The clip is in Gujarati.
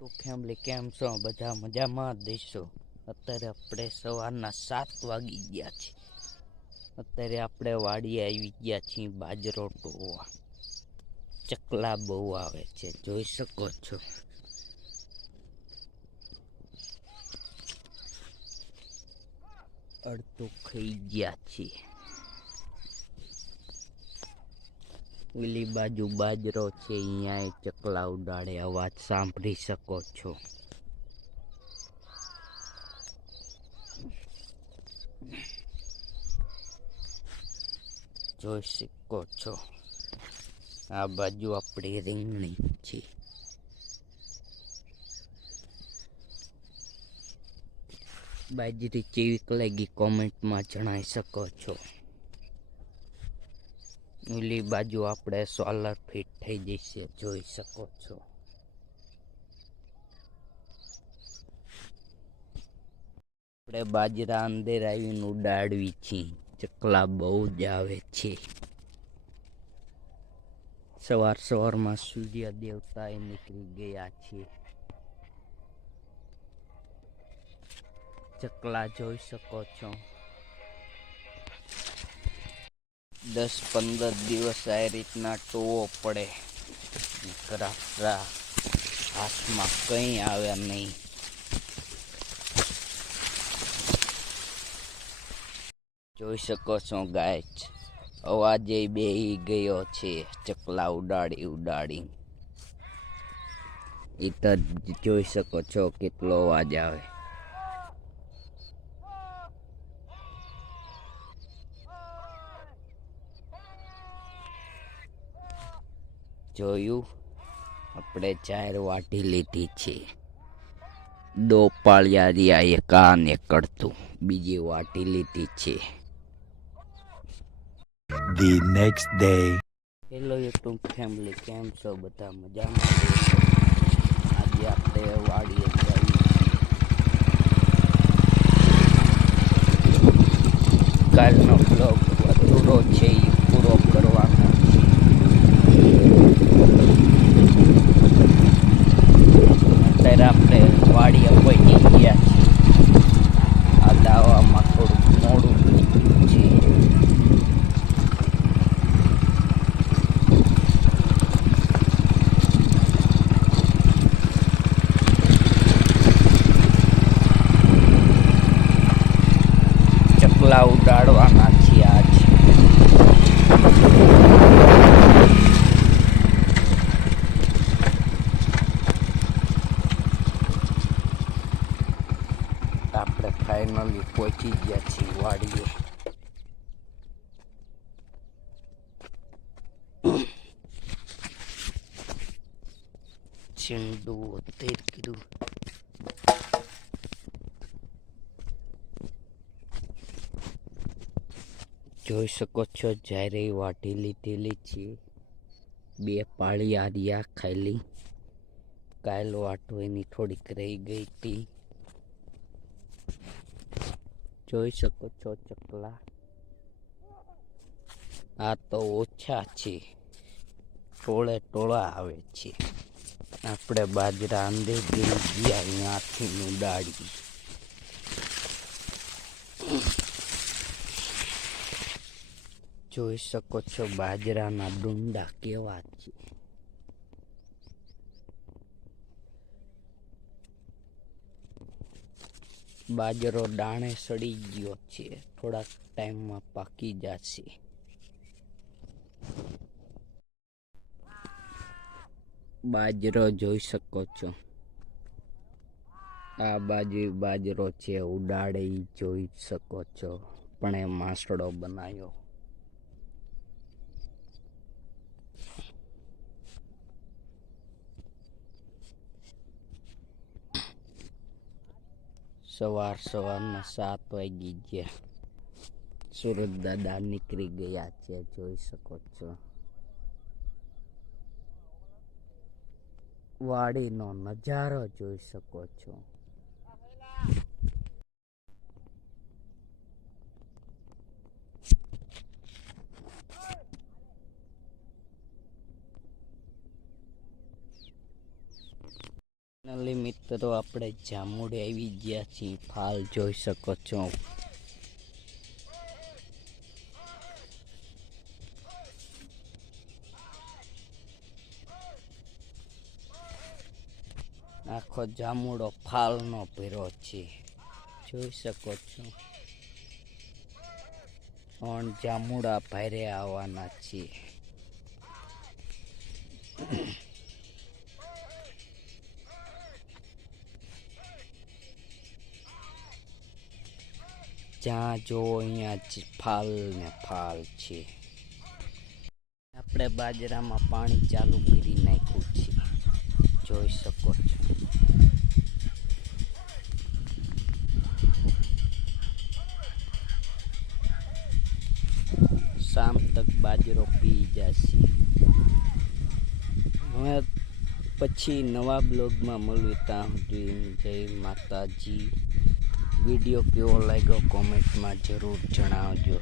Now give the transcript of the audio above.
તો ફેમિલી કેમ છો? બધા મજામાં દેશો. અત્યારે આપણે સવારના 7 વાગી ગયા છે. અત્યારે આપણે વાડીએ આવી ગયા છીએ બાજરો ટોવા. ચકલા બહુ આવે છે, જોઈ શકો છો. અડધો ખાઈ ગયા છે. પેલી બાજુ બાજરો છે, અહીંયા ચકલા ઉડાડે, અવાજ સાંભળી શકો છો. જોઈ શકો છો. આ બાજુ આપણી રીંગણી છે. બાજરી કેવી લાગી કોમેન્ટમાં જણાવી શકો છો. ઓલી બાજુ આપણે સોલર ફિટ થઈ જશે, જોઈ શકો છો. આપણે બાજરા અંદર આવીને ઉડાડવી છીએ. ચકલા બહુ જ આવે છે. સવારમાં સૂર્ય દેવતા એ નીકળી ગયા છે. ચકલા જોઈ શકો છો. 10-15 દિવસ આ રીતના ટોવો પડે, હાથમાં કંઈ આવે નહીં. જોઈ શકો છો ગાય, અવાજે બેહી ગયો છે. ચકલા ઉડાડી એ તો જોઈ શકો છો કેટલો અવાજ આવે. જોયું, આપણે 4 વાટી લીધી છે. દો પાળિયા રહ્યા, એક આ ને કરતું, બીજી વાટી લીધી છે. The next day. Hello YouTube family, કેમ છો? બધા મજામાં? આજે આપણે વાડીએ જઈએ. કાલનો બ્લોગ અધૂરો છે, એ પૂરો કરવાનો છે. અત્યારે આપણે વાડીએ પહોંચી ગયા છીએ. આ દાવામાં થોડુંક મોડું થઈ ગયું છે. ચકલા ઉડાડવાના છીએ આજ. આપણે ફાઇનલી પહોંચી ગયા છીએ વાડીએ. છીંડું અત્યારે કીધું. જોઈ શકો છો, જ્યારે વાટી લીધેલી છે. 2 પાળી આર્યા ખાલી. કાલ વાટવાની થોડીક રહી ગઈ હતી. જોઈ શકો છો ચકલા. આ તો ઓછા છે, ટોળા આવે છે. આપણે બાજરા અંદર ગયા, અહીંયાથી ઉડાડી. જોઈ શકો છો બાજરાના ડુંડા કેવા છે. બાજરો દાણે સડી ગયો છે, થોડાક ટાઈમમાં પાકી જશે. બાજરો જોઈ શકો છો. આ બાજુ બાજરો છે, ઉડાડે જોઈ શકો છો. પણ એ માસડો બનાવ્યો. સવારના 7 વાગી ગયા. સુરત દાદા નીકળી ગયા છે, જોઈ શકો છો. વાડીનો નજારો જોઈ શકો છો. ફાઇનલી મિત્રો આપણે જામુડે આવી ગયા છીએ. ફાલ જોઈ શકો છો. આખો જામુડો ફાલનો ભેરો છે, જોઈ શકો છો. પણ જામુડા ભારે આવવાના છે. જ્યાં જો અહીંયા ફાલ ને ફાલ છે. આપણે બાજરામાં પાણી ચાલુ કરી નાખ્યું છે, જોઈ શકો છો. શામ તક બાજરો પી જશે. હવે પછી નવા બ્લોગમાં મળ્યું. ત્યાં સુધી જય માતાજી. વિડીયો કેવો લાગ્યો કોમેન્ટમાં જરૂર જણાવજો.